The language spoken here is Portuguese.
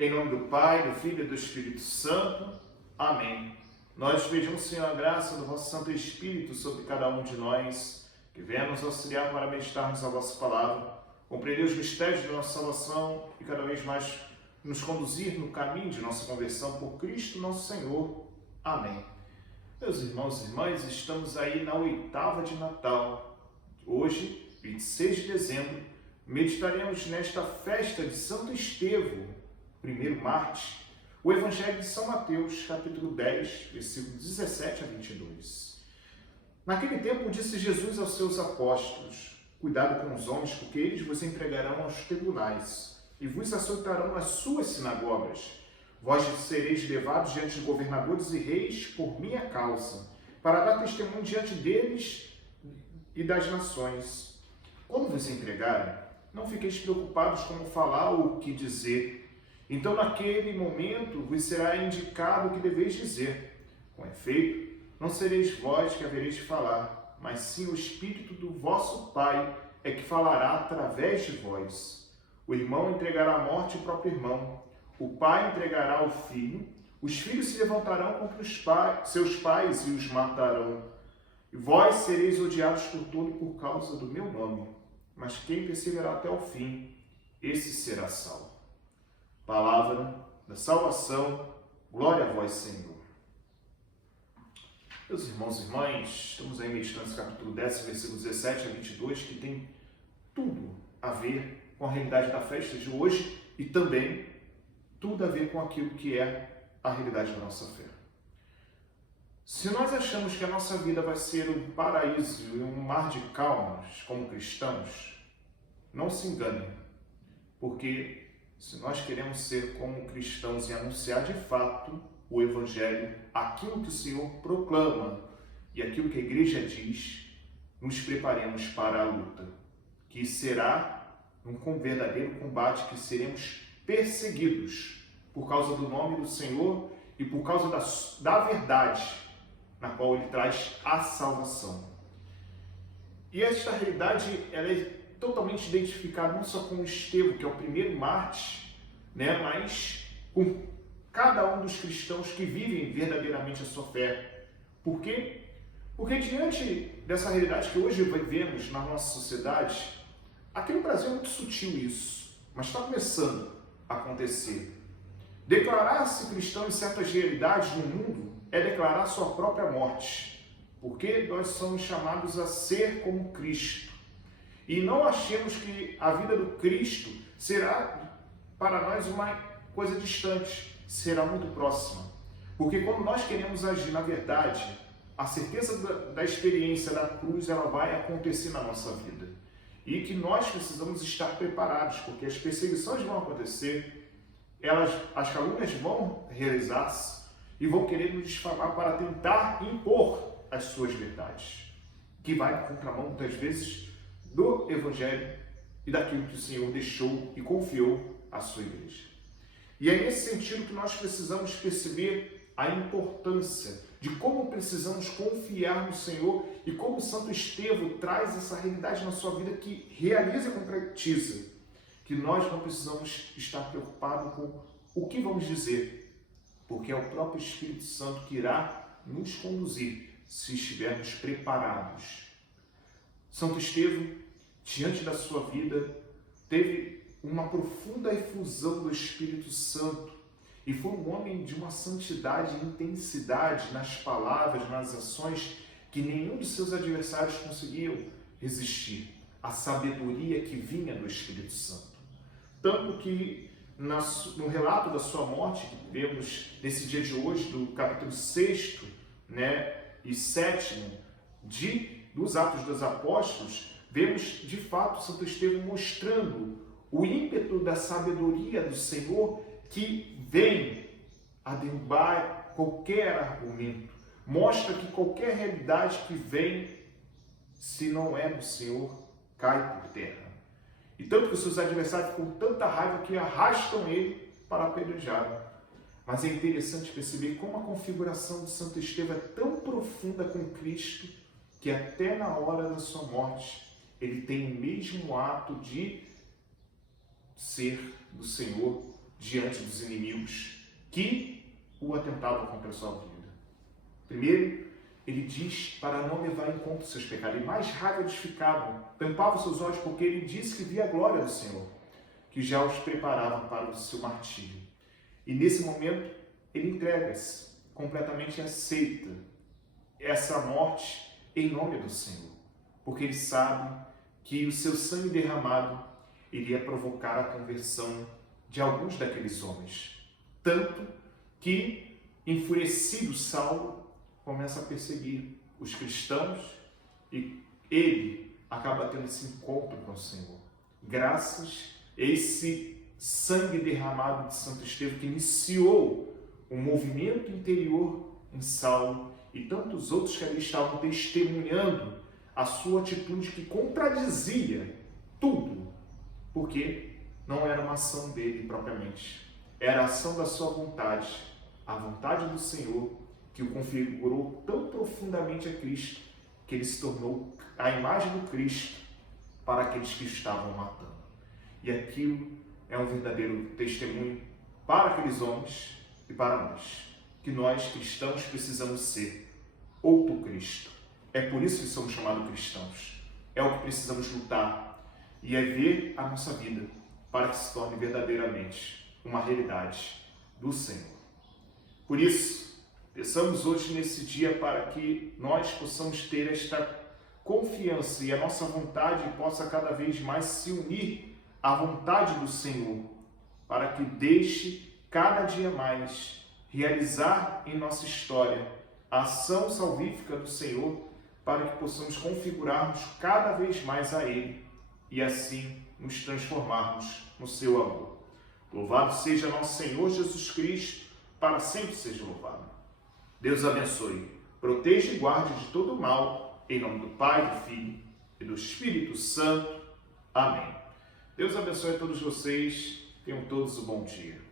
Em nome do Pai, do Filho e do Espírito Santo. Amém. Nós pedimos, Senhor, a graça do vosso Santo Espírito sobre cada um de nós, que venha nos auxiliar para meditarmos a vossa palavra, compreender os mistérios da nossa salvação e cada vez mais nos conduzir no caminho de nossa conversão por Cristo nosso Senhor. Amém. Meus irmãos e irmãs, estamos aí na oitava de Natal. Hoje, 26 de dezembro, meditaremos nesta festa de Santo Estevão, primeiro mártir, o Evangelho de São Mateus, capítulo 10, versículo 17 a 22. Naquele tempo disse Jesus aos seus apóstolos: cuidado com os homens, porque eles vos entregarão aos tribunais e vos açoitarão nas suas sinagogas. Vós sereis levados diante de governadores e reis por minha causa, para dar testemunho diante deles e das nações. Quando vos entregarem, não fiqueis preocupados como falar ou o que dizer. Então, naquele momento, vos será indicado o que deveis dizer. Com efeito, não sereis vós que havereis de falar, mas sim o Espírito do vosso Pai é que falará através de vós. O irmão entregará à morte o próprio irmão. O pai entregará ao filho. Os filhos se levantarão contra seus pais e os matarão. E vós sereis odiados por todos por causa do meu nome. Mas quem perseverar até o fim, esse será salvo. Palavra da salvação, glória a vós, Senhor. Meus irmãos e irmãs, estamos aí meditando esse capítulo 10, versículos 17 a 22, que tem tudo a ver com a realidade da festa de hoje e também tudo a ver com aquilo que é a realidade da nossa fé. Se nós achamos que a nossa vida vai ser um paraíso e um mar de calmas como cristãos, não se enganem, porque se nós queremos ser como cristãos e anunciar de fato o Evangelho, aquilo que o Senhor proclama e aquilo que a igreja diz, nos preparemos para a luta, que será um verdadeiro combate, que seremos perseguidos por causa do nome do Senhor e por causa da verdade na qual Ele traz a salvação. E esta realidade ela é totalmente identificado não só com Estevão, que é o primeiro mártir, mas com cada um dos cristãos que vivem verdadeiramente a sua fé. Por quê? Porque diante dessa realidade que hoje vivemos na nossa sociedade, aqui no Brasil é muito sutil isso, mas está começando a acontecer. Declarar-se cristão em certas realidades no mundo é declarar sua própria morte, porque nós somos chamados a ser como Cristo. E não achemos que a vida do Cristo será para nós uma coisa distante, será muito próxima. Porque quando nós queremos agir na verdade, a certeza da experiência da cruz ela vai acontecer na nossa vida. E que nós precisamos estar preparados, porque as perseguições vão acontecer, as calúnias vão realizar-se e vão querer nos difamar para tentar impor as suas verdades, que vai na contramão muitas vezes do Evangelho e daquilo que o Senhor deixou e confiou à sua igreja. E é nesse sentido que nós precisamos perceber a importância de como precisamos confiar no Senhor e como Santo Estevão traz essa realidade na sua vida que realiza e concretiza, que nós não precisamos estar preocupados com o que vamos dizer, porque é o próprio Espírito Santo que irá nos conduzir se estivermos preparados. Santo Estevão, diante da sua vida, teve uma profunda efusão do Espírito Santo e foi um homem de uma santidade e intensidade nas palavras, nas ações, que nenhum dos seus adversários conseguiam resistir. A sabedoria que vinha do Espírito Santo. Tanto que no relato da sua morte, que vemos nesse dia de hoje, do capítulo 6 e 7 dos Atos dos Apóstolos, vemos de fato Santo Estevão mostrando o ímpeto da sabedoria do Senhor que vem a derrubar qualquer argumento. Mostra que qualquer realidade que vem, se não é do Senhor, cai por terra. E tanto que os seus adversários ficam com tanta raiva que arrastam ele para apedrejá-lo. Mas é interessante perceber como a configuração de Santo Estevão é tão profunda com Cristo que até na hora da sua morte ele tem o mesmo ato de ser do Senhor diante dos inimigos que o atentavam contra a sua vida. Primeiro, ele diz para não levar em conta os seus pecados. E mais raiva eles ficavam, tampavam seus olhos, porque ele disse que via a glória do Senhor, que já os preparava para o seu martírio. E nesse momento, ele entrega-se, completamente aceita essa morte em nome do Senhor, porque ele sabe que o seu sangue derramado iria provocar a conversão de alguns daqueles homens. Tanto que, enfurecido, Saulo começa a perseguir os cristãos e ele acaba tendo esse encontro com o Senhor. Graças a esse sangue derramado de Santo Estevão que iniciou um movimento interior em Saulo e tantos outros que ali estavam testemunhando a sua atitude que contradizia tudo, porque não era uma ação dele propriamente, era a ação da sua vontade, a vontade do Senhor que o configurou tão profundamente a Cristo que ele se tornou a imagem do Cristo para aqueles que estavam matando. E aquilo é um verdadeiro testemunho para aqueles homens e para nós, que nós cristãos precisamos ser outro Cristo. É por isso que somos chamados cristãos. É o que precisamos lutar e é ver a nossa vida para que se torne verdadeiramente uma realidade do Senhor. Por isso, peçamos hoje nesse dia para que nós possamos ter esta confiança e a nossa vontade possa cada vez mais se unir à vontade do Senhor, para que deixe cada dia mais realizar em nossa história a ação salvífica do Senhor, para que possamos configurarmos cada vez mais a Ele e assim nos transformarmos no seu amor. Louvado seja nosso Senhor Jesus Cristo, para sempre seja louvado. Deus abençoe, proteja e guarde de todo o mal, em nome do Pai, do Filho e do Espírito Santo. Amém. Deus abençoe a todos vocês, tenham todos um bom dia.